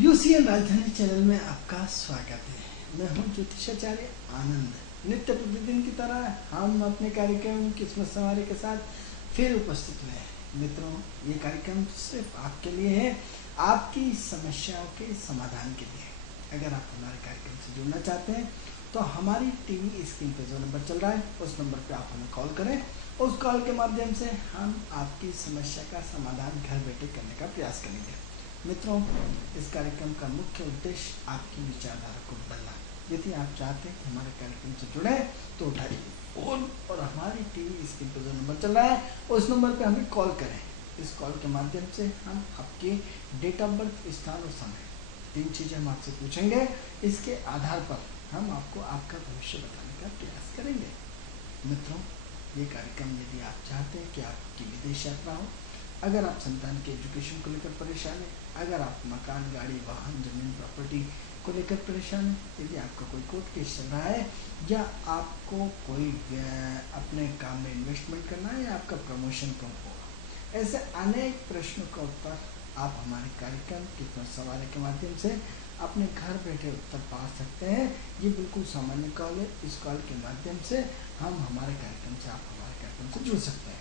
UCN राजधानी channel में आपका स्वागत है। मैं हूं ज्योतिषाचार्य आनंद। नित्य प्रतिदिन की तरह हम अपने कार्यक्रम किस्मत संवारी के साथ फिर उपस्थित हुए हैं। मित्रों, ये कार्यक्रम सिर्फ आपके लिए है, आपकी समस्याओं के समाधान के लिए। अगर आप हमारे कार्यक्रम से जुड़ना चाहते हैं तो हमारी टीवी स्क्रीन पर जो नंबर चल रहा है उस नंबर पर आप हमें कॉल करें। उस कॉल के माध्यम से हम आपकी समस्या का समाधान घर बैठे करने का प्रयास करेंगे। मित्रों, इस कार्यक्रम का मुख्य उद्देश्य आपकी विचारधारा को बदलना। यदि आप चाहते हैं कि हमारे कार्यक्रम से जुड़े तो उठाइए फोन और हमारी टीवी स्क्रीन पर जो नंबर चल रहा है उस नंबर पर हमें कॉल करें। इस कॉल के माध्यम से हम आपके डेट ऑफ बर्थ, स्थान और समय, 3 चीज़ें हम आपसे पूछेंगे। इसके आधार पर हम आपको आपका भविष्य बताने का प्रयास करेंगे। मित्रों, ये कार्यक्रम यदि आप चाहते हैं कि आपकी विदेश यात्रा हो, अगर आप संतान के एजुकेशन को लेकर परेशान हैं, अगर आप मकान, गाड़ी, वाहन, जमीन, प्रॉपर्टी को लेकर परेशान हैं, यदि आपका कोई कोर्ट केस चल रहा है या आपको कोई अपने काम में इन्वेस्टमेंट करना है या आपका प्रमोशन कब होगा, ऐसे अनेक प्रश्नों का उत्तर आप हमारे कार्यक्रम किस्मत संवारी के माध्यम से अपने घर बैठे उत्तर पा सकते हैं। ये बिल्कुल सामान्य कॉल है। इस कॉल के माध्यम से हम हमारे कार्यक्रम से आप हमारे कार्यक्रम से जुड़ सकते हैं।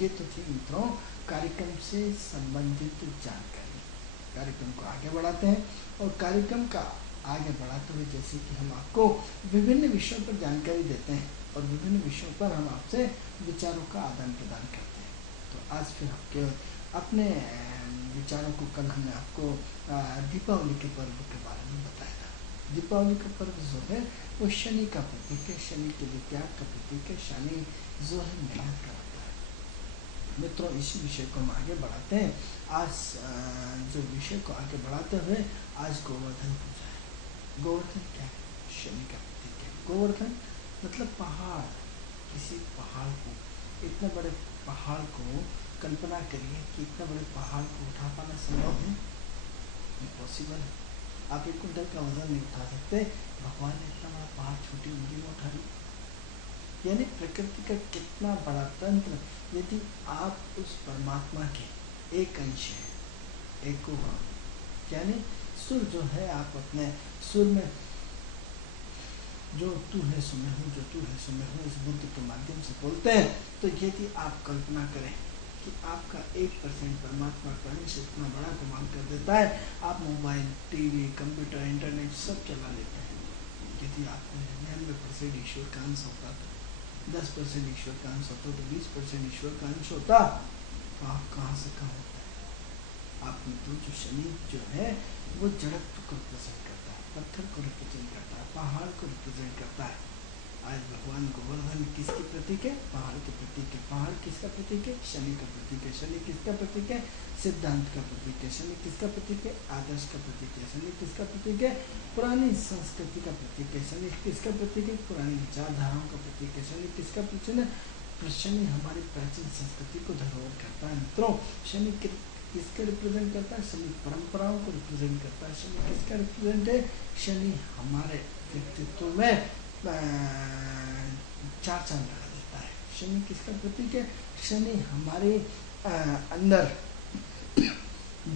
ये तो थी मित्रों कार्यक्रम से संबंधित जानकारी। कार्यक्रम को आगे बढ़ाते हैं और कार्यक्रम का आगे बढ़ाते हुए जैसे कि हम आपको विभिन्न विषयों पर जानकारी देते हैं और विभिन्न विषयों पर हम आपसे विचारों का आदान प्रदान करते हैं। तो आज फिर आपके अपने विचारों को, कल हमने आपको दीपावली के पर्व के बारे में बताया था। दीपावली का पर्व जो है वो शनि का प्रतीक है, शनि के त्याग का प्रतीक है। शनि जो है मेहनत का होता है। मित्रों, इसी विषय को हम आगे बढ़ाते हैं। आज जो विषय को आगे बढ़ाते हुए आज गोवर्धन पूजा है। गोवर्धन क्या है? शनि का प्रतीक है। गोवर्धन मतलब पहाड़। किसी पहाड़ को, इतने बड़े पहाड़ को कल्पना करिए कि इतने बड़े पहाड़ को उठा पाना संभव है? इम्पॉसिबल है। आप 1 कुंटल का वजन नहीं उठा सकते। भगवान ने इतना बड़ा पहाड़ छोटी उंगली में उठा लिया। यानी प्रकृति का कितना बड़ा तंत्र। यदि आप उस परमात्मा के एक अंश है, एक यानी सुर जो है, आप अपने सुर में जो तू है सो मैं हूँ, जो तू है सो मैं हूँ, इस बुद्ध के माध्यम से बोलते हैं। तो यदि आप कल्पना करें कि आपका 1% परमात्मा का अंश इतना बड़ा कमाल कर देता है, आप मोबाइल, टीवी, कंप्यूटर, इंटरनेट सब चला लेते हैं। यदि आपको 99% ईश्वर का अंश होता तो 10% ईश्वर का अंश होता तो 20% ईश्वर का अंश होता, तो आप कहाँ से कहाँ होता है? आप मित्रों, जो शनि जो है वो जड़त्व को रिप्रेजेंट करता है, पत्थर को रिप्रेजेंट करता है, पहाड़ को रिप्रेजेंट करता है। आज भगवान गोवर्धन किसके प्रतीक है? पहाड़ के प्रतीक है। पहाड़ किसका प्रतीक है? शनि का प्रतीक है। शनि किसका प्रतीक है? सिद्धांत का प्रतीक है। शनि किसका प्रतीक है? आदर्श का प्रतीक है। शनि किसका प्रतीक है? पुरानी संस्कृति का प्रतीक है। शनि किसका प्रतीक है? पुरानी विचारधाराओं का प्रतीक है। शनि किसका प्रतीक है? शनि हमारी प्राचीन संस्कृति को धरोहर करता है। मित्रों, शनि किसका रिप्रेजेंट करता है? शनि परंपराओं को रिप्रेजेंट करता है। शनि किसका रिप्रेजेंट है? शनि हमारे व्यक्तित्व में चार चांद लगा देता है। शनि किसका प्रतीक है? शनि हमारे अंदर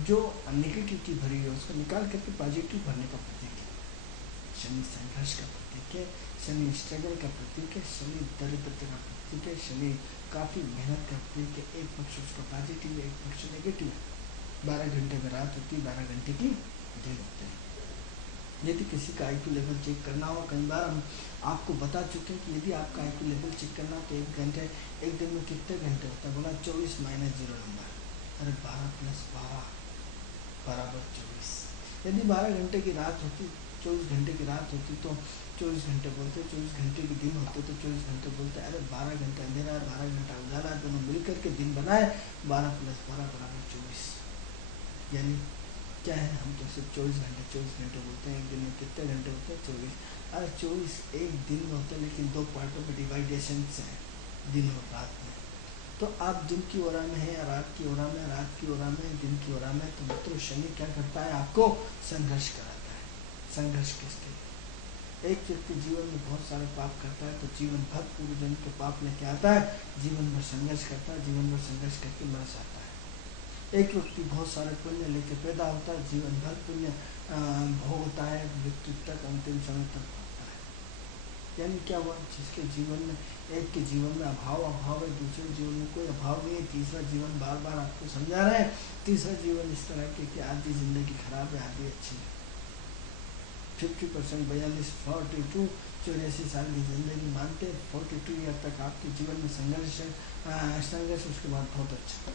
जो नेगेटिविटी भरी है उसको निकाल करके पॉजिटिव भरने का प्रतीक है। शनि संघर्ष का प्रतीक है। शनि स्ट्रगल का प्रतीक है। शनि दरिद्रता का प्रतीक है। शनि काफ़ी मेहनत का प्रतीक है। एक पक्ष उसका पॉजिटिव है, एक पक्ष नेगेटिव है। 12 घंटे में रात होती है, 12 घंटे की दिन होते हैं। यदि किसी का IQ लेवल चेक करना हो, कई बार हम आपको बता चुके हैं कि यदि आपका IQ लेवल चेक करना तो 1 दिन में कितने घंटे होता है? बोला 24 - 0 नंबर। अरे 12 + 12 = 24। यदि 12 घंटे की रात होती, 24 घंटे की रात होती तो 24 घंटे बोलते, 24 घंटे के दिन होते तो 24 घंटे बोलते। अरे 12 घंटे अंधेरा, 12 घंटा उजाला, दोनों मिलकर के दिन बनाए, 12 + 12 = 24। यानी क्या है? हम तो सिर्फ 24 घंटे बोलते हैं। एक दिन में कितने घंटे होते हैं? 24। अरे 24 एक दिन में होते हैं, लेकिन 2 पार्टों में डिवाइडेशन है, दिन और रात में। तो आप दिन की ओरा में है या रात की ओरा में, रात की ओरा में, दिन की ओरा में। तो मित्रों, शनि क्या करता है? आपको संघर्ष कराता है। संघर्ष किसके? एक व्यक्ति जीवन में बहुत सारे पाप करता है तो जीवन भर पूर्व जन्म के पाप लेके आता है, जीवन भर संघर्ष करता है, जीवन भर संघर्ष करके मर जाता है। एक व्यक्ति बहुत सारे पुण्य लेके पैदा होता है, जीवन भर पुण्य भोगता है, मृत्यु तक अंतिम समय तक भोगता है। यानी क्या हुआ, जिसके जीवन में, एक के जीवन में अभाव है, दूसरे जीवन में कोई अभाव नहीं है, तीसरा जीवन बार बार आपको समझा रहे हैं, तीसरा जीवन इस तरह के कि आधी जिंदगी खराब है, आधी अच्छी है। 50% 42 84 साल की जिंदगी मानते हैं, 42 ईयर तक आपके जीवन में संघर्ष, उसके बाद बहुत अच्छा,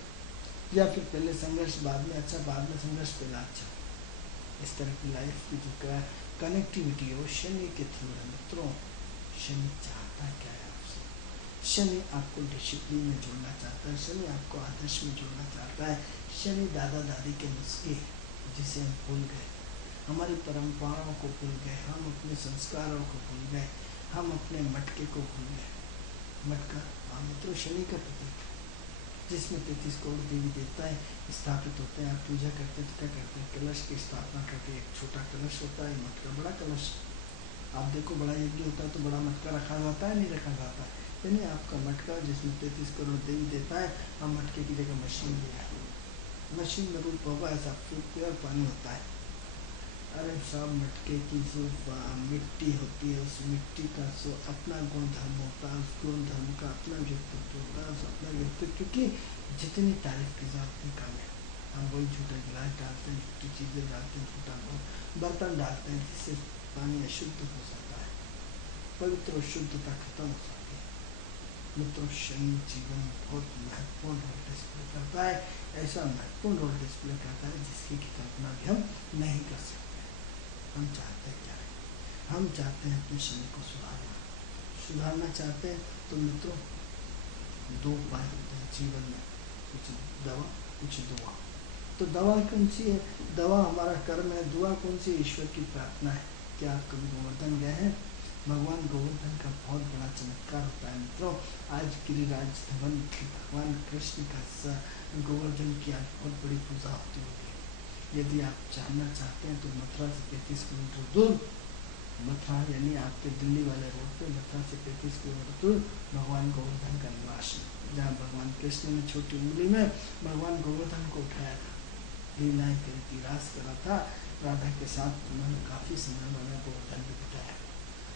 या फिर पहले संघर्ष बाद में अच्छा, बाद में संघर्ष पहला अच्छा। इस तरह की लाइफ की जो कनेक्टिविटी है वो शनि के थ्रू है मित्रों। शनि चाहता क्या है आपसे? शनि आपको डिसिप्लिन में जोड़ना चाहता है, शनि आपको आदर्श में जोड़ना चाहता है। शनि दादा दादी के नुस्खे जिसे हम भूल गए, हमारी परंपराओं को भूल गए, हम अपने संस्कारों को भूल गए, हम अपने मटके को भूल गए। मटका मित्रों शनि का प्रतीक है, जिसमें 33 करोड़ देवी देवताएं स्थापित होते हैं। आप पूजा करते तो क्या करते हैं? कलश की स्थापना करके, एक छोटा कलश होता है, मटका बड़ा कलश। आप देखो बड़ा यज्ञ होता है तो बड़ा मटका रखा जाता है, नहीं रखा जाता है। यानी आपका मटका जिसमें 33 करोड़ देवी देवताएं, हम मटके की जगह मशीन लिया है। मशीन में रूप होगा ऐसा प्योर पानी होता है। अरे साहब, मटके की जो मिट्टी होती है, उस मिट्टी का जो अपना गुण धर्म होता है, उस गुण धर्म का अपना व्यक्तित्व होता है, उस अपना व्यक्तित्व की जितनी तारीफ की जाए उतनी कम है। हम वही झूठे गिलास डालते हैं, झूठी चीज़ें डालते हैं, झूठा बर्तन डालते हैं, जिससे पानी अशुद्ध हो जाता है, पवित्र शुद्धता खत्म हो जाती है। मित्रों शनि जीवन में बहुत महत्वपूर्ण रोल डिस्प्ले करता है, ऐसा महत्वपूर्ण रोल डिस्प्ले करता है जिसकी कल्पना भी हम नहीं कर सकते। हम चाहते हैं क्या है? हम चाहते हैं अपने शनि को सुधारना चाहते हैं तो मित्रों 2 उपाय होते हैं जीवन में, कुछ दवा कुछ दुआ। तो दवा कौन सी है? दवा हमारा कर्म है, दुआ कौन सी? ईश्वर की प्रार्थना है। क्या आप कभी गोवर्धन गए हैं? भगवान गोवर्धन का बहुत बड़ा चमत्कार होता है मित्रों। आज गिरिराज धवन भगवान कृष्ण का गोवर्धन की आज बहुत बड़ी पूजा होती होगी। यदि आप जानना चाहते हैं तो मथुरा से 35 किलोमीटर दूर, मथुरा यानी आपके दिल्ली वाले रोड पे मथुरा से 35 किलोमीटर दूर भगवान गोवर्धन का निवास है, जहाँ भगवान कृष्ण ने छोटी उंगली में भगवान गोवर्धन को उठाया था, लीलाएं करी, रास करा था राधा के साथ। उन्होंने काफ़ी समय मैंने गोवर्धन भी बिताया।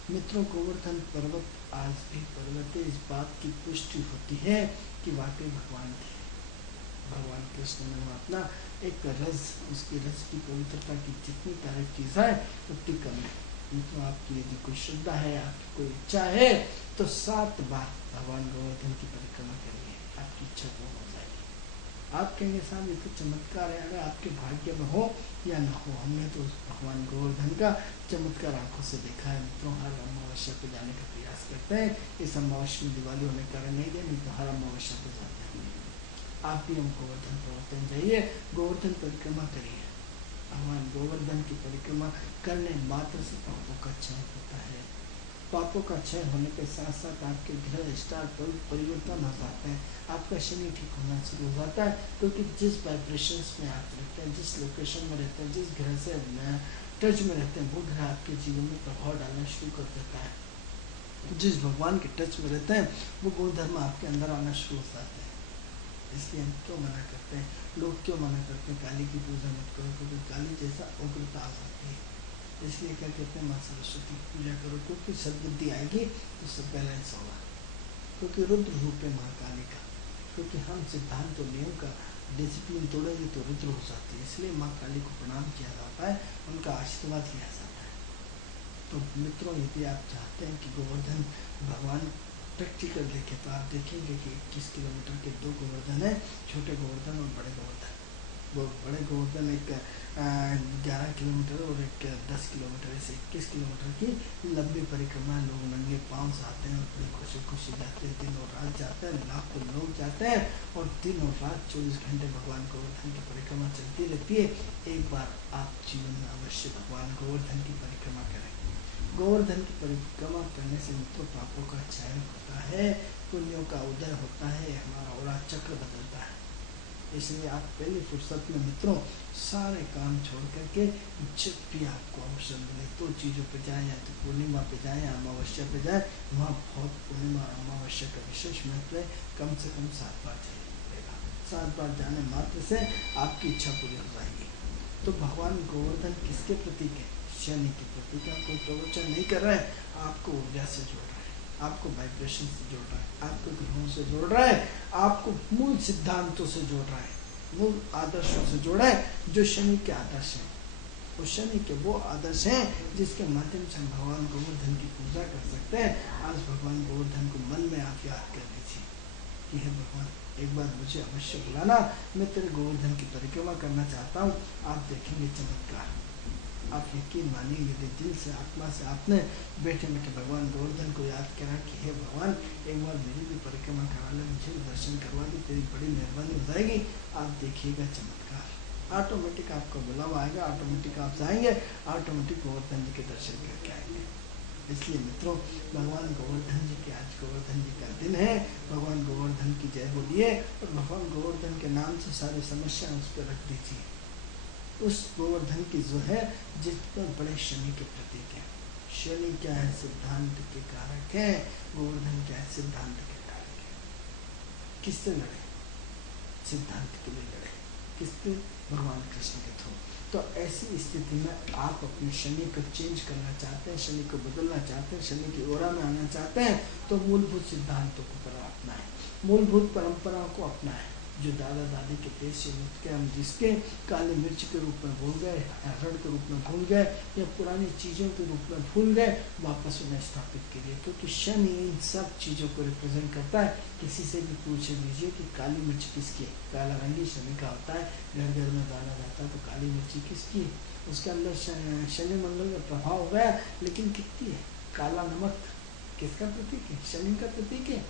मित्रों गोवर्धन पर्वत आज भी पर्वत है, इस बात की पुष्टि होती है कि वाकई भगवान थे। भगवान कृष्ण ने अपना एक रस, उसकी रस की पवित्रता की जितनी तारीफ की जाए उतनी कम है। तो आपकी यदि कोई श्रद्धा है, आपकी कोई इच्छा है तो 7 बार भगवान गोवर्धन की परिक्रमा करिए, आपकी इच्छा पूर्ण हो जाएगी। आप कहेंगे साहब ये तो चमत्कार है, अगर आपके भाग्य में हो या ना हो। हमने तो भगवान गोवर्धन का चमत्कार आंखों से देखा है मित्रों। हर अमावस्या पे जाने का प्रयास करते हैं। इस अमावस्या में दिवाली होने के कारण नहीं गए, नहीं तो हर अमावस्या पे जाते हैं। आप भी हम गोवर्धन प्रवर्तन जाइए, गोवर्धन परिक्रमा करिए। भगवान गोवर्धन की परिक्रमा करने मात्र से पापों का क्षय होता है। पापों का क्षय होने के साथ साथ आपके ग्रह स्टार परिवर्तन हो जाते हैं, आपका शनि ठीक होना शुरू हो जाता है। क्योंकि जिस वाइब्रेशंस में आप रहते हैं, जिस लोकेशन में रहते हैं, जिस ग्रह से टच में रहते हैं, वो ग्रह आपके जीवन में प्रभाव डालना शुरू कर देता है। जिस भगवान के टच में रहते हैं वो गुणधर्म आपके अंदर आना शुरू हो जाते हैं। इसलिए हम क्यों मना करते हैं, लोग क्यों मना करते हैं काली की पूजा मत करो, क्योंकि काली जैसा उग्रता आ जाती है। इसलिए क्या कहते हैं, माँ सरस्वती की पूजा करो, क्योंकि सद्बुद्धि आएगी तो सब बैलेंस होगा। क्योंकि रुद्र रूप है माँ काली का, क्योंकि हम सिद्धांत और नियम का डिसिप्लिन तोड़ेंगे तो रुद्र हो जाती है। इसलिए माँ काली को प्रणाम किया जाता है, उनका आशीर्वाद लिया जाता है। तो मित्रों यदि आप चाहते हैं कि गोवर्धन भगवान प्रैक्टिकल देखें तो आप देखेंगे कि 21 किलोमीटर के 2 गोवर्धन है, छोटे गोवर्धन और बड़े गोवर्धन। वो बड़े गोवर्धन एक 11 किलोमीटर और एक 10 किलोमीटर, ऐसे 21 किलोमीटर की लंबी परिक्रमा लोग नंगे पाँव से आते हैं और बड़ी खुशी खुशी जाते हैं। दिन और रात जाते हैं, लाखों लोग जाते हैं और दिन और रात 24 घंटे भगवान गोवर्धन की परिक्रमा चलती रहती है। एक बार आप जीवन में अवश्य भगवान गोवर्धन की परिक्रमा करें। गोवर्धन की परिक्रमा करने से मित्रों पापों का क्षय होता है, पुण्यों का उदय होता है, हमारा औरा चक्र बदलता है। इसलिए आप पहली फुर्सत में मित्रों सारे काम छोड़ करके जब भी आपको अवसर मिले 2 चीज़ों पे जाएं, या तो पूर्णिमा पे जाएं या अमावस्या पे जाएं। वहाँ बहुत पूर्णिमा और अमावस्या का विशेष महत्व है, कम से कम 7 बार जाइएगा। 7 बार जाने मात्र से आपकी इच्छा पूरी हो जाएगी। तो भगवान गोवर्धन किसके प्रतीक है? शनि के प्रतीक है। कोई प्रवचन नहीं कर रहा है, आपको ऊर्जा से जोड़ रहा है, आपको वाइब्रेशन से जोड़ रहा है, आपको ग्रहों से जोड़ रहा है, आपको मूल सिद्धांतों से जोड़ रहा है, मूल आदर्शों से जोड़ा है, जो शनि के आदर्श हैं। वो शनि के वो आदर्श हैं जिसके माध्यम से हम भगवान गोवर्धन की पूजा कर सकते हैं। आज भगवान गोवर्धन को मन में आप याद कर लीजिए कि हे भगवान, एक बार मुझे अवश्य बुलाना, मैं तेरे गोवर्धन की परिक्रमा करना चाहता हूँ। आप देखेंगे चमत्कार, आप यकीन मानिए, यदि दिल से आत्मा से आपने बैठे बैठे भगवान गोवर्धन को याद करा कि हे भगवान, एक बार मेरी भी परिक्रमा करा ले, मुझे भी दर्शन करवा दे, तेरी बड़ी मेहरबानी हो जाएगी। आप देखिएगा चमत्कार, ऑटोमेटिक आपका बुलावा आएगा, ऑटोमेटिक आप जाएंगे, ऑटोमेटिक गोवर्धन जी के दर्शन करके आएंगे। इसलिए मित्रों, भगवान गोवर्धन जी के आज गोवर्धन जी का दिन है, भगवान गोवर्धन की जय बोलिए और भगवान गोवर्धन के नाम से सारी समस्या उस पर रख दीजिए। उस गोवर्धन की जो है जितने बड़े शनि के प्रतीक है। शनि क्या है? सिद्धांत के कारक है। गोवर्धन क्या है? सिद्धांत के कारक है। किससे लड़े? सिद्धांत के लिए लड़े। किससे? भगवान कृष्ण के थ्रू। तो ऐसी स्थिति में आप अपने शनि को चेंज करना चाहते हैं, शनि को बदलना चाहते हैं, शनि की ओरा में आना चाहते हैं, तो मूलभूत सिद्धांतों को अपनाएं, मूलभूत परंपराओं को अपनाएं, जो दादा दादी के देश से मुक्त के हम जिसके काली मिर्च के रूप में भूल गए, अरहर के रूप में भूल गए, या पुरानी चीज़ों के रूप में भूल गए, वापस उन्हें स्थापित करिए। क्योंकि शनि इन सब चीज़ों को रिप्रेजेंट करता है। किसी से भी पूछ लीजिए कि काली मिर्च किसकी है? काला रंग ही शनि का होता है। घर घर में दाना जाता है, तो काली मिर्ची किसकी है? उसके अंदर शनि मंगल का प्रभाव हो गया, लेकिन कितनी है? काला नमक किसका प्रतीक है? शनि का प्रतीक है।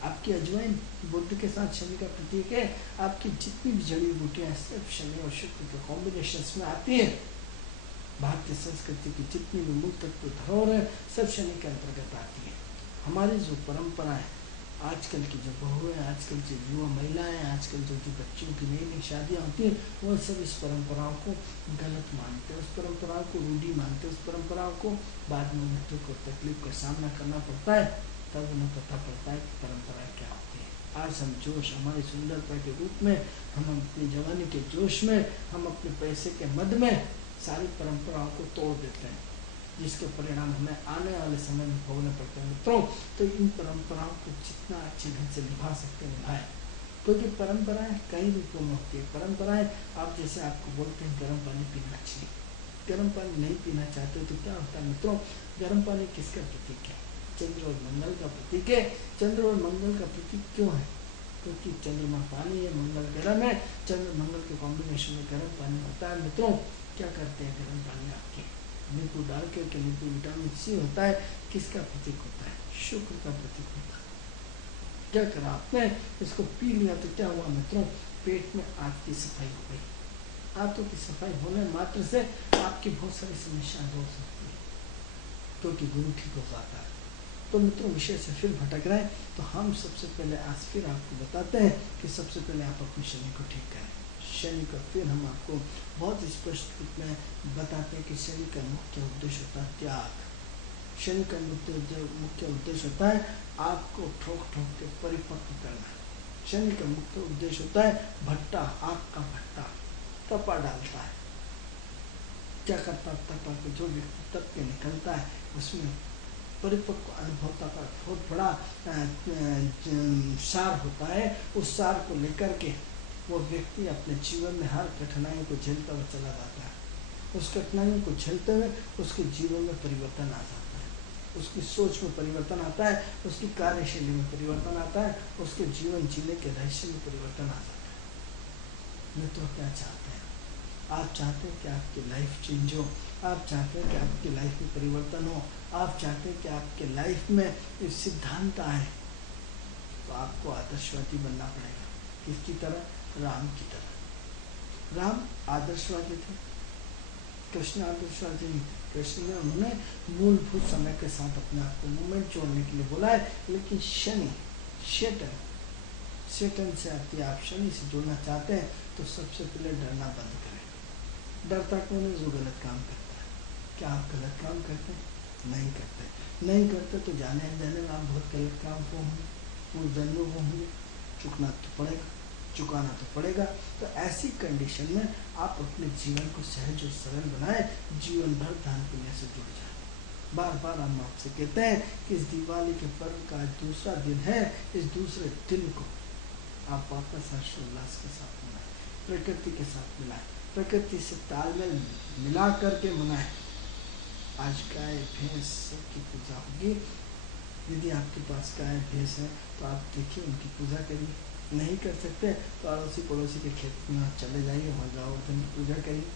आपकी अजवाइन बुद्ध के साथ शनि का प्रतीक है। आपकी जितनी भी जड़ी बूटियां सिर्फ शनि और शुक्र के कॉम्बिनेशन में आती है। भारतीय संस्कृति की जितनी भी मूल तत्व धरोहर है, सब शनि के अंतर्गत आती है। हमारी जो परंपरा है, आजकल की जो बहुएं, आजकल जो युवा महिलाएं, आजकल जो बच्चों की नई नई शादियाँ होती हैं, वो सब इस परंपराओं को गलत मानते हैं, उस परंपराओं को रूढ़ी मानते हैं, उस परंपराओं को बाद में मृत्यु को तकलीफ का सामना करना पड़ता है, तब उन्हें पता पड़ता है कि परंपरा क्या होती है। आज हम जोश, हमारी सुंदरता के रूप में, हम अपनी जवानी के जोश में, हम अपने पैसे के मद में सारी परंपराओं को तोड़ देते हैं, जिसके परिणाम हमें आने वाले समय में भोगने पड़ते हैं। मित्रों, तो इन परंपराओं को जितना अच्छे ढंग से निभा सकते हैं निभाएं, क्योंकि परंपराएं कई रूपों में होती है। परंपराएं, आप जैसे आपको बोलते हैं गर्म पानी पीना चाहिए, गर्म पानी नहीं पीना चाहते तो क्या होता है मित्रों? गर्म पानी किसका प्रतीक है? चंद्र और मंगल का प्रतीक है। चंद्र और मंगल का प्रतीक क्यों है? क्योंकि चंद्रमा पानी है, मंगल गर्म है, चंद्र मंगल के कॉम्बिनेशन में गर्म पानी होता है। मित्रों, क्या करते हैं गर्म पानी आपके? नींबू डाल करके, नींबू विटामिन सी होता है, किसका प्रतीक होता है? शुक्र का प्रतीक होता है। क्या करा आपने? इसको पी लिया तो क्या हुआ मित्रों? पेट में आंत की सफाई हो गई। आंतों की सफाई होने मात्र से आपकी बहुत सारी समस्याएं हो सकती है, क्योंकि गुरु ठीक हो जाता है। तो मित्रों, विषय से फिर भटक रहे हैं, तो हम सबसे पहले आज फिर आपको बताते हैं कि सबसे पहले आप अपने शनि को ठीक करें। शनि का फिर हम आपको बहुत स्पष्ट रूप में बताते हैं कि शनि का मुख्य उद्देश्य होता है त्याग। शनि का मुख्य उद्देश्य होता है आपको ठोक ठोक के परिपक्व करना। शनि का मुख्य उद्देश्य होता है भट्टा, आग का भट्टा, तपा डालता है। क्या करता? तपा को जो व्यक्ति तप के निकलता है, उसमें परिपक्व अनुभवता का बहुत बड़ा सार होता है। उस सार को लेकर के वो व्यक्ति अपने जीवन में हर कठिनाइयों को झेलता हुआ चला जाता है। उस कठिनाइयों को झेलते हुए उसके जीवन में परिवर्तन आ जाता है, उसकी सोच में परिवर्तन आता है, उसकी कार्यशैली में परिवर्तन आता है, उसके जीवन जीने के रहस्य में परिवर्तन आ जाता है। मित्रों, क्या चाहते हैं आप? चाहते हैं कि आपकी लाइफ चेंज हो, आप चाहते हैं कि आपकी लाइफ में परिवर्तन हो, आप चाहते हैं कि आपके लाइफ में इस सिद्धांत आए, तो आपको आदर्शवादी बनना पड़ेगा। किसकी तरह? राम की तरह। राम आदर्शवादी थे, कृष्ण आदर्शवादी नहीं थे। कृष्ण ने उन्होंने मूलभूत समय के साथ अपने आप को मूवमेंट जोड़ने के लिए बोला है, लेकिन शनि, शेटन से आप शनि से जुड़ना चाहते हैं तो सबसे पहले डरना बंद करें। डरता कौन है? जो गलत काम करता है। क्या आप गलत काम करते हैं? नहीं करते। नहीं करते तो जाने अनजाने में आप बहुत गलत काम को होंगे, पूर्वजन्मों को होंगे, चुकना तो पड़ेगा। चुकाना तो पड़ेगा। तो ऐसी कंडीशन में आप अपने जीवन को सहज और सरल बनाए, जीवन भर दान पुण्य से जुड़ जाए। बार बार हम आपसे कहते हैं कि इस दिवाली के पर्व का दूसरा दिन है, इस दूसरे दिन को आप वापस हर्षोल्लास के साथ मनाएं, प्रकृति के साथ मिलाएं, प्रकृति से तालमेल मिला करके मनाएं। आज गाय भैंस की पूजा होगी। यदि आपके पास गाय भैंस है तो आप देखिए उनकी पूजा करिए, नहीं कर सकते तो अड़ोसी पड़ोसी के खेत में चले जाइए, वहाँ गोवर्धन की पूजा करिए।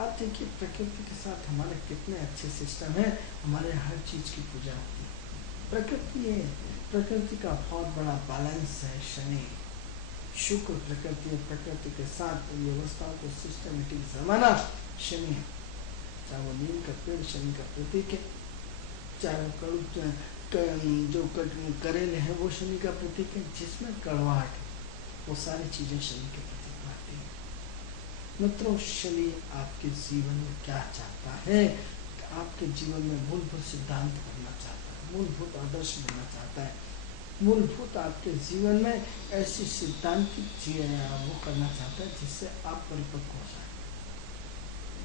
आप देखिए प्रकृति के साथ हमारे कितने अच्छे सिस्टम है, हमारे हर चीज़ की पूजा होती है। प्रकृति है, प्रकृति का बहुत बड़ा बैलेंस है। शनि शुक्र प्रकृति और प्रकृति के साथ व्यवस्थाओं को सिस्टमेटिक जमाना शनि है। चाहे वो नीम का पेड़ शनि का प्रतीक है, चाहे जो करेले हैं वो शनि का प्रतीक है, जिसमें कड़वाहट है वो सारी चीज़ें शनि के प्रतीक मानती हैं। मित्रों, शनि आपके जीवन में क्या चाहता है? आपके जीवन में मूलभूत सिद्धांत करना चाहता है, मूलभूत आदर्श देना चाहता है, मूलभूत आपके जीवन में ऐसी सिद्धांतिक वो करना चाहता है जिससे आप परिपक्व हो जाए।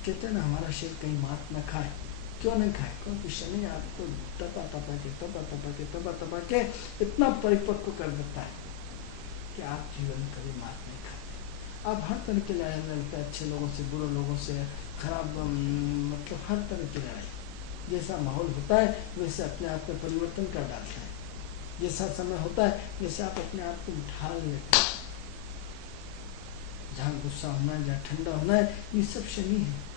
कहते हैं ना, हमारा शरीर कहीं मात न खाए। क्यों नहीं खाए? क्योंकि शनि आपको तपा तपा के इतना परिपक्व कर देता है कि आप जीवन कभी मात नहीं खाते। आप हर तरह की लड़ाई लड़ते हैं, अच्छे लोगों से, बुरे लोगों से, खराब मतलब हर तरह की लड़ाई। जैसा माहौल होता है वैसे अपने आप का परिवर्तन कर डालते हैं। जैसा समय होता है वैसे आप अपने आप को ढाल लेते हैं। जहाँ गुस्सा होना है, जहाँ ठंडा होना है, ये सब शनि है।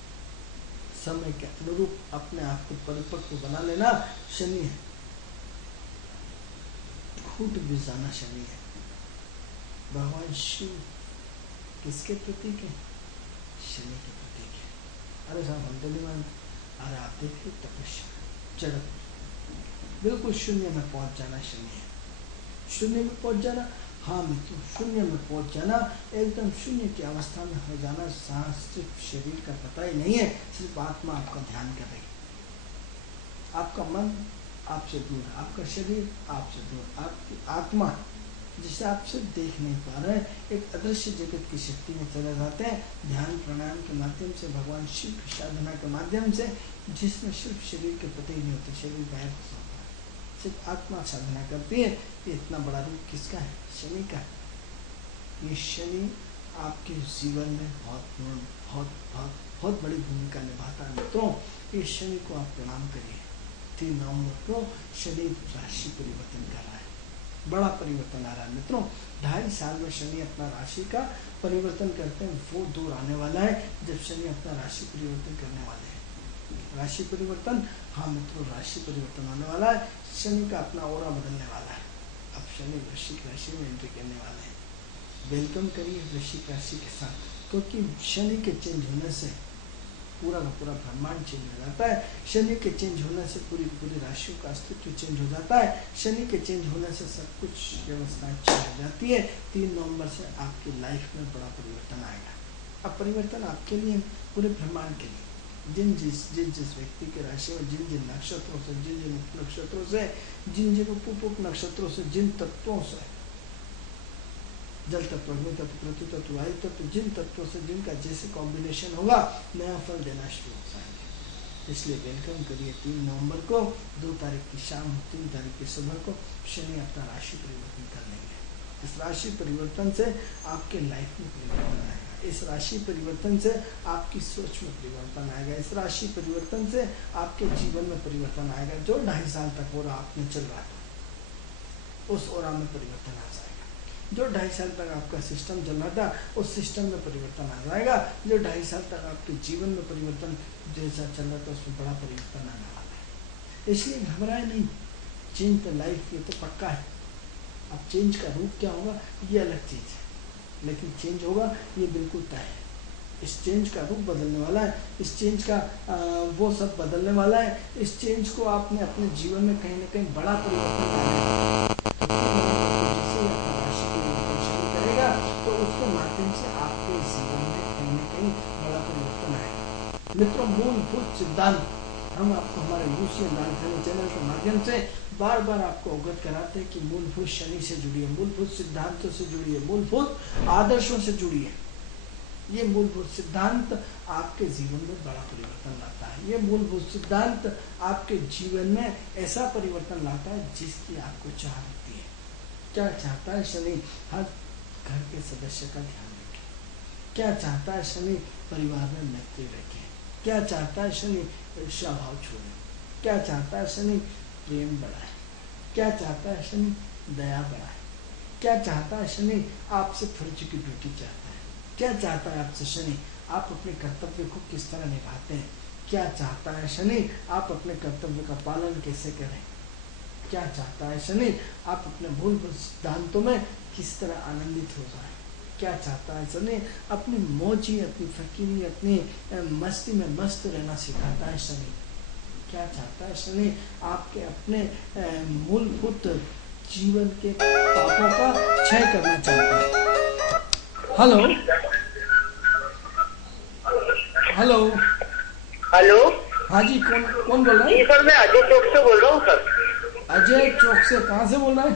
समय के अनुरूप अपने आप को परिपक्व बना लेना शनि है। फूट भी जाना शनि है। भगवान शिव किसके प्रतीक है? शनि के प्रतीक है। अरे साहब हम नहीं मानते, अरे आप देखिए तपस्या, जड़त, बिल्कुल शून्य में पहुंच जाना शनि है। शून्य में पहुंच जाना, हाँ मित्रों, शून्य में पहुंच जाना, एकदम शून्य की अवस्था में हो जाना। सांस सिर्फ शरीर का पता ही नहीं है, सिर्फ आत्मा आपका ध्यान कर रही। आपका मन आपसे दूर, आपका शरीर आपसे दूर, आपकी आत्मा जिसे आप सिर्फ देख नहीं पा रहे हैं, एक अदृश्य जगत की शक्ति में चले जाते हैं। ध्यान प्राणायाम के माध्यम से, भगवान शिव की साधना के माध्यम से, जिसमें सिर्फ शरीर के पता ही नहीं होते, शरीर बाहर होता है, सिर्फ आत्मा साधना करती है। ये इतना बड़ा रूप किसका है? शनि का। ये शनि आपके जीवन में बहुत बहुत बहुत बहुत बड़ी भूमिका निभाता है। मित्रों, इस शनि को आप प्रणाम करिए। 3 नवंबर को शनि राशि परिवर्तन कर रहा है, बड़ा परिवर्तन आ रहा है। मित्रों, 2.5 साल में शनि अपना राशि का परिवर्तन करते हैं। वो दौर आने वाला है जब शनि अपना राशि परिवर्तन करने वाले हैं। राशि परिवर्तन, हाँ मित्रों, राशि परिवर्तन होने वाला है। शनि का अपना ओरा बदलने वाला है। अब शनि वृश्चिक राशि में एंट्री करने वाले हैं। वेलकम करिए वृश्चिक राशि के साथ, क्योंकि शनि के चेंज होने से पूरा का पूरा ब्रह्मांड चेंज हो जाता है। शनि के चेंज होने से पूरी पूरी राशियों का अस्तित्व चेंज हो जाता है। शनि के चेंज होने से सब कुछ व्यवस्थाएं चेंज हो जाती है। 3 नवंबर से आपकी लाइफ में बड़ा परिवर्तन आएगा। अब परिवर्तन आपके लिए, पूरे ब्रह्मांड के लिए। जिस व्यक्ति के राशि में जिन जिन नक्षत्रों से, जिन नक्षत्रों से, जिन उप नक्षत्रों से, जिन तत्वों से, जल तत्व, अग्नि तत्व, पृथ्वी तत्व, वायु तत्व, जिन तत्वों से जिनका जैसे कॉम्बिनेशन होगा, नया फल देना शुरू हो जाएंगे। इसलिए वेलकम करिए 3 नवंबर को, 2 तारीख की शाम, 3 तारीख की सुबह को शनि अपना राशि परिवर्तन कर लेंगे। इस राशि परिवर्तन से आपके लाइफ में परिवर्तन आएगा। इस राशि परिवर्तन से आपकी सोच में परिवर्तन आएगा। इस राशि परिवर्तन से आपके जीवन में परिवर्तन आएगा। जो 2.5 साल तक ओरा आपने चल रहा था, उस ओरा में परिवर्तन आ जाएगा। जो 2.5 साल तक आपका सिस्टम चल रहा था, उस सिस्टम में परिवर्तन आ जाएगा। जो 2.5 साल तक आपके जीवन में परिवर्तन जैसा चल रहा था, उसमें बड़ा परिवर्तन आने वाला है। इसलिए घबराए नहीं, चेंज द लाइफ, ये तो पक्का है। अब चेंज का रूप क्या होगा ये अलग चीज़ है, लेकिन चेंज होगा ये बिल्कुल तय है। इस चेंज का रूप बदलने वाला है, इस चेंज का वो सब बदलने वाला है। इस चेंज को आपने अपने जीवन में कहीं ना कहीं बड़ा परिवर्तन लाना करेगा, तो उसके माध्यम से आपके जीवन में कहीं ना कहीं बड़ा परिवर्तन आएगा। मित्रों, मूलभूत सिद्धांत हम आपको हमारे यूसी दान चैनल के माध्यम से बार बार आपको अवगत कराते हैं कि मूलभूत शनि से जुड़िए, मूलभूत सिद्धांतों से जुड़िए, मूलभूत आदर्शों से जुड़िए। ये मूलभूत सिद्धांत आपके जीवन में बड़ा परिवर्तन लाता है। ये मूलभूत सिद्धांत आपके जीवन में ऐसा परिवर्तन लाता है जिसकी आपको चाह होती है। क्या चाहता है शनि? हर घर के सदस्य का ध्यान रखें। क्या चाहता है शनि? परिवार में मैत्री रखें। क्या चाहता है शनि? ईर्ष्या भाव छोड़े। क्या चाहता है शनि? प्रेम बढ़ाए। क्या चाहता है शनि? दया बढ़ाए। क्या चाहता है शनि? आपसे फर्ज की ड्यूटी चाहता है। क्या चाहता है आपसे शनि? आप अपने कर्तव्य को किस तरह निभाते हैं। क्या चाहता है शनि? आप अपने कर्तव्य का पालन कैसे करें। क्या चाहता है शनि? आप अपने मूलभूत सिद्धांतों में किस तरह आनंदित हो जाए। क्या चाहता है शनि? अपनी मौजी, अपनी फकीरी, अपनी मस्ती में मस्त रहना सिखाता है शनि। क्या चाहता है शनि? आपके अपने मूलभूत जीवन के पापों का क्षय करना चाहता है। Hello hello hello. हाँ जी, कौन कौन बोल रहा है? जी सर, मैं अजय चौक से बोल रहा हूँ सर। अजय चौक से? कहाँ से बोल रहा है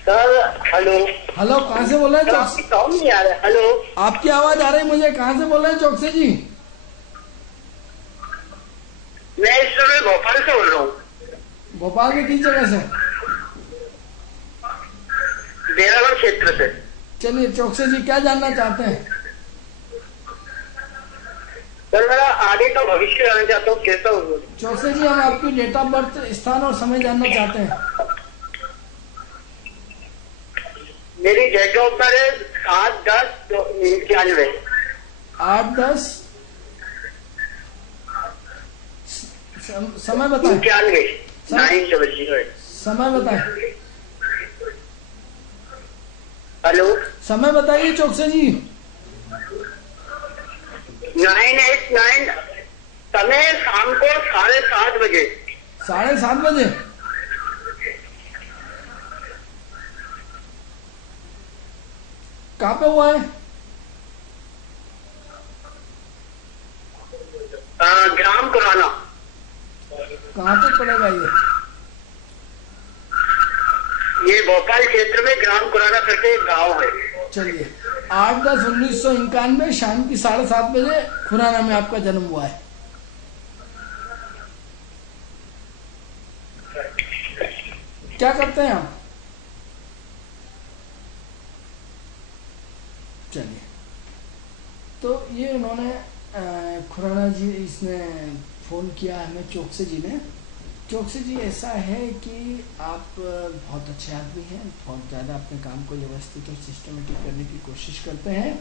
सर? हेलो हेलो, कहाँ से बोल रहे हैं? सर, चौक आपकी साउंड नहीं आ रहा है। हेलो, आपकी आवाज आ रही है मुझे। कहाँ से बोल रहे हैं चौक से जी? मैं इस समय भोपाल से बोल रहा हूँ। भोपाल में किस जगह से? देहरागढ़ क्षेत्र से। चलिए चौक से जी, क्या जानना चाहते हैं? सर, मेरा आगे का भविष्य जानना चाहता हूँ, कैसा होगा। चौक से जी, हम आपकी डेट ऑफ बर्थ, स्थान और समय जानना चाहते हैं। मेरी डेट ऑफ बर्थ 7/10/91। 8-10 समय बताएं। 91 900। समय बताएं। हेलो, समय बताइए चौक से जी। 989। समय शाम को 7:30 बजे। 7:30 बजे? कहाँ पे हुआ है? ग्राम कुराना। कहाँ पे पड़ेगा ये भोपाल क्षेत्र में ग्राम कुराना करके एक गाँव है। चलिए, 8-10/1991 शाम की 7:30 बजे खुराना में आपका जन्म हुआ है। क्या करते हैं आप? चलिए, तो ये उन्होंने खुराना जी, इसने फ़ोन किया हमें चौकसे जी ने। चौकसे जी, ऐसा है कि आप बहुत अच्छे आदमी हैं, बहुत ज़्यादा अपने काम को व्यवस्थित और सिस्टमेटिक करने की कोशिश करते हैं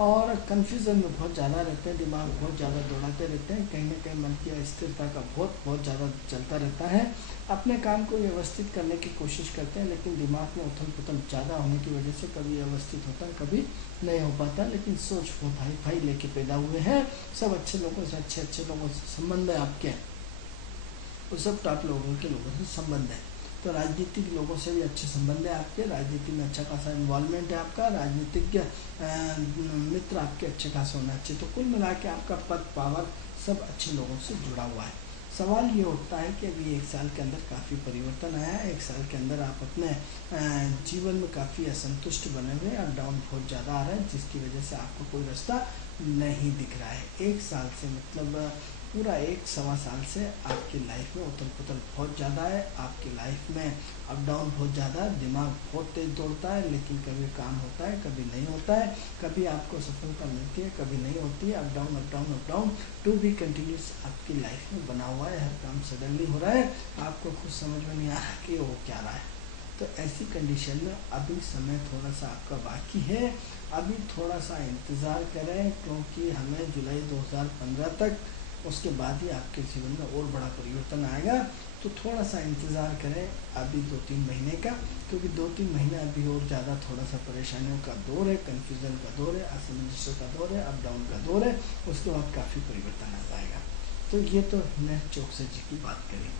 और कन्फ्यूज़न में बहुत ज़्यादा रहते हैं, दिमाग बहुत ज़्यादा दौड़ाते रहते हैं, कहीं ना कहीं मन की अस्थिरता का बहुत ज़्यादा चलता रहता है। अपने काम को व्यवस्थित करने की कोशिश करते हैं, लेकिन दिमाग में उथल पुथल ज़्यादा होने की वजह से कभी व्यवस्थित होता है, कभी नहीं हो पाता। लेकिन सोच बहुत हाई फाई लेके पैदा हुए हैं। सब अच्छे लोगों से, अच्छे लोगों से संबंध है आपके, वो सब टॉप लोगों के लोगों से संबंध है। तो राजनीतिक लोगों से भी अच्छे संबंध है आपके, राजनीति में अच्छा खासा इन्वॉल्वमेंट है आपका, राजनीतिक मित्र आपके अच्छे खासे होना चाहिए। तो कुल मिला के आपका पद, पावर सब अच्छे लोगों से जुड़ा हुआ है। सवाल ये उठता है कि अभी 1 साल के अंदर काफ़ी परिवर्तन आया है। 1 साल के अंदर आप अपने जीवन में काफ़ी असंतुष्ट बने हुए, अप डाउन बहुत ज़्यादा आ रहा है, जिसकी वजह से आपको कोई रास्ता नहीं दिख रहा है। 1 साल से मतलब पूरा 1-1.25 साल से आपकी लाइफ में उथल पुथल बहुत ज़्यादा है। आपकी लाइफ में अप डाउन बहुत ज़्यादा है, दिमाग बहुत तेज़ दौड़ता है, लेकिन कभी काम होता है, कभी नहीं होता है, कभी आपको सफलता मिलती है, कभी नहीं होती है। Up down to be continuous आपकी लाइफ में बना हुआ है। हर काम सडनली हो रहा है, आपको खुद समझ में नहीं आ रहा कि वो क्या रहा है। तो ऐसी कंडीशन में अभी समय थोड़ा सा आपका बाकी है, अभी थोड़ा सा इंतज़ार करें, क्योंकि हमें जुलाई 2015 तक, उसके बाद ही आपके जीवन में और बड़ा परिवर्तन आएगा। तो थोड़ा सा इंतज़ार करें अभी 2-3 महीने का, क्योंकि 2-3 महीने अभी और ज़्यादा थोड़ा सा परेशानियों का दौर है, कन्फ्यूज़न का दौर है, असमंजस का दौर है, अप डाउन का दौर है। उसके बाद काफ़ी परिवर्तन आ जाएगा। तो ये तो हमने चौकसे जी की बात करी।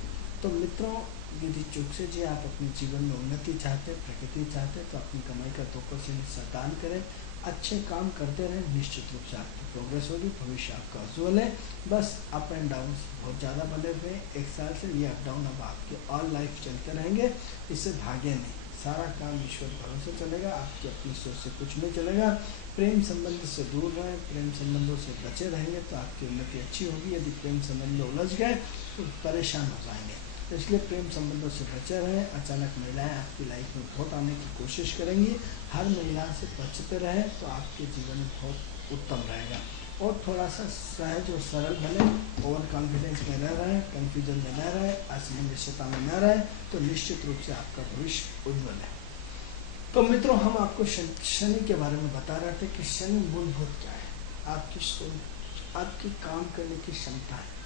तो मित्रों, यदि चूक से जी आप अपने जीवन में उन्नति चाहते, प्रगति चाहते, तो अपनी कमाई का 2% हिस्सा दान करें, अच्छे काम करते रहें, निश्चित रूप से आपकी प्रोग्रेस होगी, भविष्य आपका उज्ज्वल है। बस अप एंड डाउन बहुत ज़्यादा बने हुए हैं, 1 साल से ये अप डाउन अब आपके ऑल लाइफ चलते रहेंगे, इससे भागे नहीं, सारा काम ईश्वर भरोसे चलेगा, आपकी अपनी सोच से कुछ नहीं चलेगा। प्रेम संबंध से दूर रहें, प्रेम संबंधों से बचे रहेंगे तो आपकी उन्नति अच्छी होगी। यदि प्रेम संबंध उलझ गए तो परेशान हो जाएंगे, तो इसलिए प्रेम संबंधों से बचे रहें। अचानक महिलाएं आपकी लाइफ में बहुत आने की कोशिश करेंगी, हर महिला से बचते रहें तो आपके जीवन में बहुत उत्तम रहेगा। और थोड़ा सा सहज और सरल बने, ओवर कॉन्फिडेंस में न रहें, कन्फ्यूजन में न रहें, असमंजसता में न रहें, तो निश्चित रूप से आपका भविष्य उज्ज्वल है। तो मित्रों, हम आपको शनि के बारे में बता रहे थे कि शनि मूलभूत क्या है, आपकी सोच, आपकी काम करने की क्षमता है।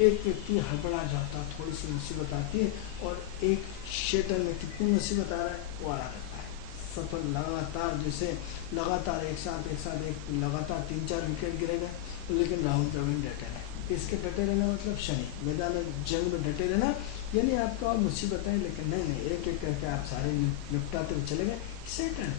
एक व्यक्ति हड़बड़ा जाता, थोड़ी सी मुसीबत आती है, और एक शेटर में कितनी मुसीबत आ रहा है वो आ रहता है सफल लगातार, जैसे लगातार एक साथ लगातार 3-4 विकेट गिरेगा, लेकिन राहुल द्रविड़ डटे रहे। इसके डटे रहना मतलब शनि, मैदान जंग में डटे रहना, यानी आपको और मुसीबत है, लेकिन नहीं, एक एक करके आप सारे निपटाते हुए चले गए। सेटल,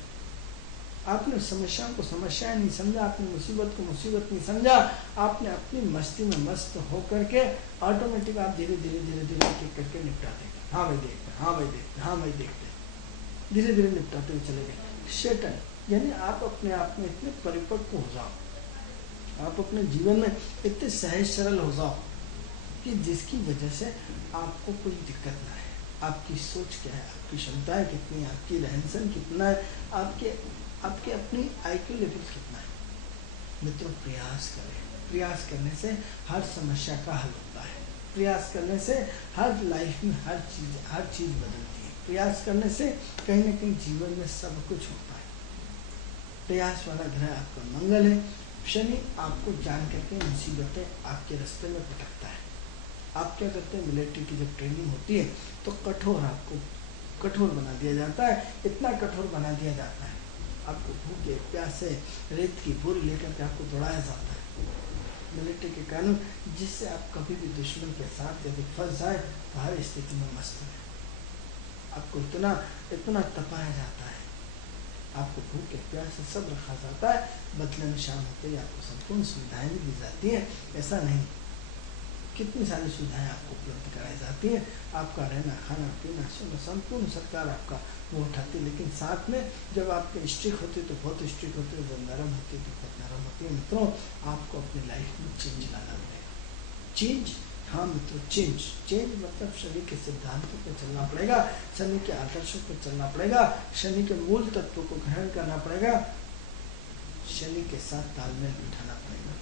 आपने समस्याओं को समस्याएं नहीं समझा, आपने मुसीबत को मुसीबत नहीं समझा, आपने अपनी मस्ती में मस्त होकर के ऑटोमेटिक आप धीरे धीरे एक एक करके निपटाते गए। हाँ भाई देखते, हाँ भाई देखते, हाँ भाई देखते, धीरे धीरे निपटाते हुए चले गए। सेटल यानी आप अपने आप में इतने परिपक्व हो जाओ, आप अपने जीवन में इतने सहज सरल हो जाओ कि जिसकी वजह से आपको कोई दिक्कत ना है। आपकी सोच क्या है, आपकी क्षमताएं कितनी है, आपकी रहन सहन कितना है, आपके अपनी IQ लेवल कितना है। मित्रों, प्रयास करें, प्रयास करने से हर समस्या का हल होता है, प्रयास करने से हर लाइफ में हर चीज़ बदलती है, प्रयास करने से कहीं ना कहीं जीवन में सब कुछ होता है। प्रयास वाला ग्रह आपका मंगल है। शनि आपको जान करके मुसीबतें आपके रास्ते में भटकता है। आप क्या करते हैं, मिलिट्री की जब ट्रेनिंग होती है तो आपको कठोर बना दिया जाता है, इतना कठोर बना दिया जाता है, आपको भूखे प्यासे रेत की बोरी लेकर के आपको दौड़ाया जाता है मिलिट्री के कानून, जिससे आप कभी भी दुश्मन के साथ यदि फंस जाए तो हर स्थिति में मस्त है। आपको इतना तपाया जाता है, आपको भूखे प्यासे सब रखा जाता है, बदले में शाम होते ही आपको संपूर्ण सुविधाएं भी दी जाती हैं। ऐसा नहीं, कितनी सारी सुविधाएं आपको उपलब्ध कराई जाती हैं, आपका रहना खाना पीना संपूर्ण सरकार आपका वो उठाती है। लेकिन साथ में जब आपके स्ट्रिक्ट होती है तो बहुत स्ट्रिक्ट होती है, जब नरम होती है तो बहुत नरम होती है। मित्रों, आपको अपनी लाइफ में चेंज लाना पड़ेगा। चेंज, हाँ मित्रों, चेंज मतलब शनि के सिद्धांतों पर चलना पड़ेगा, शनि के आदर्शों पर चलना पड़ेगा, शनि के मूल तत्वों को ग्रहण करना पड़ेगा, शनि के साथ तालमेल बिठाना पड़ेगा।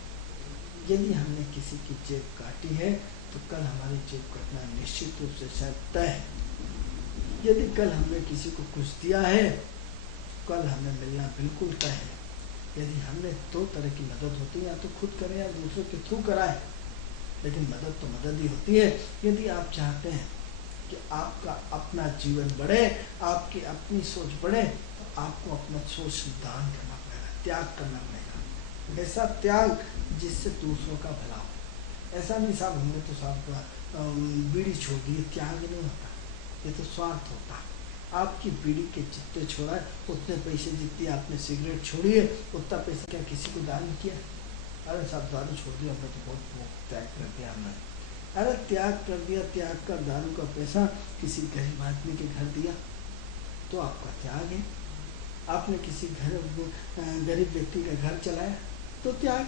यदि हमने किसी की जेब काटी है तो कल हमारी जेब कटना निश्चित रूप से शायद तय है। यदि कल हमने किसी को कुछ दिया है, कल हमें मिलना बिल्कुल तय है। यदि हमने 2 तरह की मदद होती है, या तो खुद करें या दूसरों के थ्रू कराएं, लेकिन मदद तो मदद ही होती है। यदि आप चाहते हैं कि आपका अपना जीवन बढ़े, आपकी अपनी सोच बढ़े, तो आपको अपना सोच दान करना पड़ेगा, त्याग करना पड़ेगा। ऐसा त्याग जिससे दूसरों का भला हो। ऐसा नहीं साहब हमने तो साहब बीड़ी छोड़ दी, त्याग नहीं होता, ये तो स्वार्थ होता है। आपकी बीड़ी के जितने छोड़ा है, उतने पैसे जितनी आपने सिगरेट छोड़ी है, उतना पैसा क्या किसी को दान किया? अरे साहब दारू छोड़ दिया हमने तो बहुत त्याग कर दिया हमने। अरे त्याग कर दिया, त्याग का दारू का पैसा किसी गरीब आदमी के घर दिया तो आपका त्याग है। आपने किसी गरीब व्यक्ति का घर चलाया तो त्याग।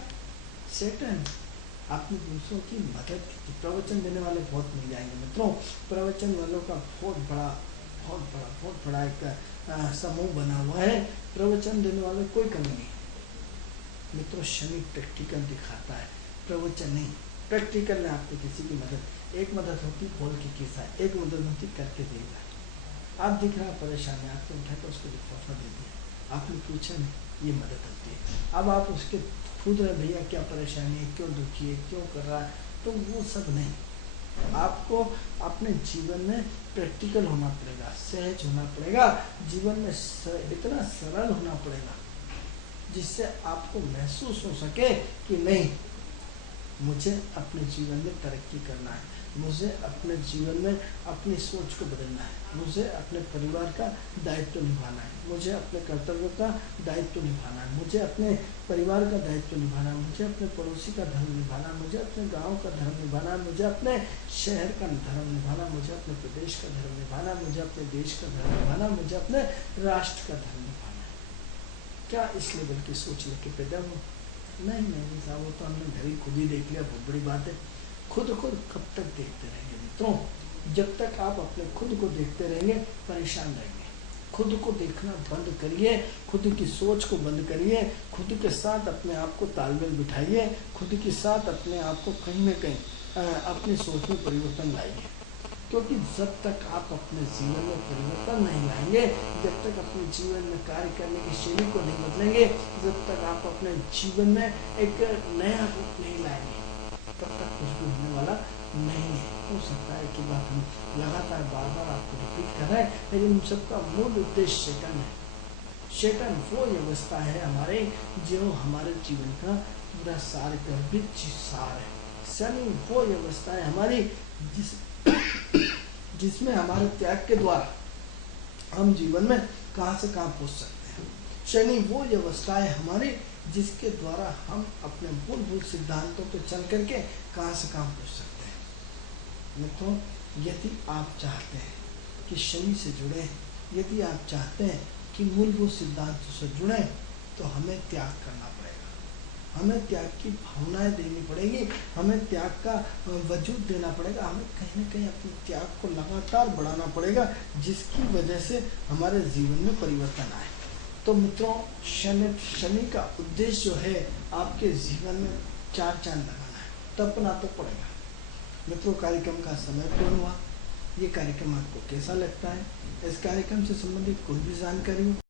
सेटन, आपने दूसरों की मदद की। प्रवचन देने वाले बहुत मिल जाएंगे मित्रों, प्रवचन वालों का बहुत बड़ा एक समूह बना हुआ है। प्रवचन देने वाले कोई कमी नहीं मित्रों। शनि प्रैक्टिकल दिखाता है, प्रवचन नहीं। प्रैक्टिकल में आपको किसी की मदद, एक मदद होती बोल के किसा, एक मदद होती करके देगा। आप दिख रहा परेशान है, आपने उठाकर उसको लिफाफा दे दिया, आपने पूछा नहीं, ये मदद होती है। अब आप उसके खुद रहे भैया क्या परेशानी है, क्यों दुखी है, क्यों कर रहा है, तो वो सब नहीं। आपको अपने जीवन में प्रैक्टिकल होना पड़ेगा, सहज होना पड़ेगा, जीवन में इतना सरल होना पड़ेगा जिससे आपको महसूस हो सके कि नहीं, मुझे अपने जीवन में तरक्की करना है, मुझे अपने जीवन में अपनी सोच को बदलना है, मुझे अपने परिवार का दायित्व निभाना है, मुझे अपने कर्तव्य का दायित्व निभाना है, मुझे अपने परिवार का दायित्व निभाना है, मुझे अपने पड़ोसी का धर्म निभाना, मुझे अपने गांव का धर्म निभाना, मुझे अपने शहर का धर्म निभाना, मुझे अपने प्रदेश का धर्म निभाना, मुझे अपने देश का धर्म निभाना, मुझे अपने राष्ट्र का धर्म निभाना है। क्या इस लेवल की सोच लेके पैदा हो? नहीं साहब, वो तो हमने घर ही खुद ही देख लिया, बहुत बड़ी बात है। खुद कब तक देखते रहेंगे मित्रों? जब तक आप अपने खुद को देखते रहेंगे परेशान रहेंगे। खुद को देखना बंद करिए, खुद की सोच को बंद करिए, खुद के साथ अपने आप को तालमेल बिठाइए, खुद के साथ अपने आप को कहीं न कहीं अपनी सोच में परिवर्तन लाइए। क्योंकि जब तक आप अपने जीवन में परिवर्तन नहीं लाएंगे, जब तक अपने जीवन में कार्य करने की शैली को नहीं बदलेंगे, जब तक आप अपने जीवन में एक नया रूप नहीं लाएंगे, तब तक कुछ भी होने वाला नहीं है। हो सकता है कि बात हम लगातार बार आपको रिपीट कर रहे हैं, लेकिन सबका मूल उद्देश्य शैतान है। शैतान वो व्यवस्था है हमारे जो हमारे जीवन का पूरा सार गर्भित सार है। शनि वो व्यवस्था है हमारी जिसमें हमारे त्याग के द्वारा हम जीवन में कहां से कहां पहुंच सकते हैं। शनि वो व्यवस्था है हमारी जिसके द्वारा हम अपने मूलभूत सिद्धांतों पर चल करके कहां से कहां पहुंच सकते हैं। मित्रों, यदि आप चाहते हैं कि शनि से जुड़े, यदि आप चाहते हैं कि मूलभूत सिद्धांतों से जुड़े, तो हमें त्याग करना पड़ेगा, हमें त्याग की भावनाएं देनी पड़ेगी, हमें त्याग का वजूद देना पड़ेगा, हमें कहीं न कहीं अपने त्याग को लगातार बढ़ाना पड़ेगा, जिसकी वजह से हमारे जीवन में परिवर्तन आए। तो मित्रों, शनि का उद्देश्य जो है आपके जीवन में चार चांद लगाना है, तपना तो पड़ेगा। मित्रों, कार्यक्रम का समय पूर्ण हुआ। ये कार्यक्रम आपको कैसा लगता है? इस कार्यक्रम से संबंधित कोई भी जानकारी हो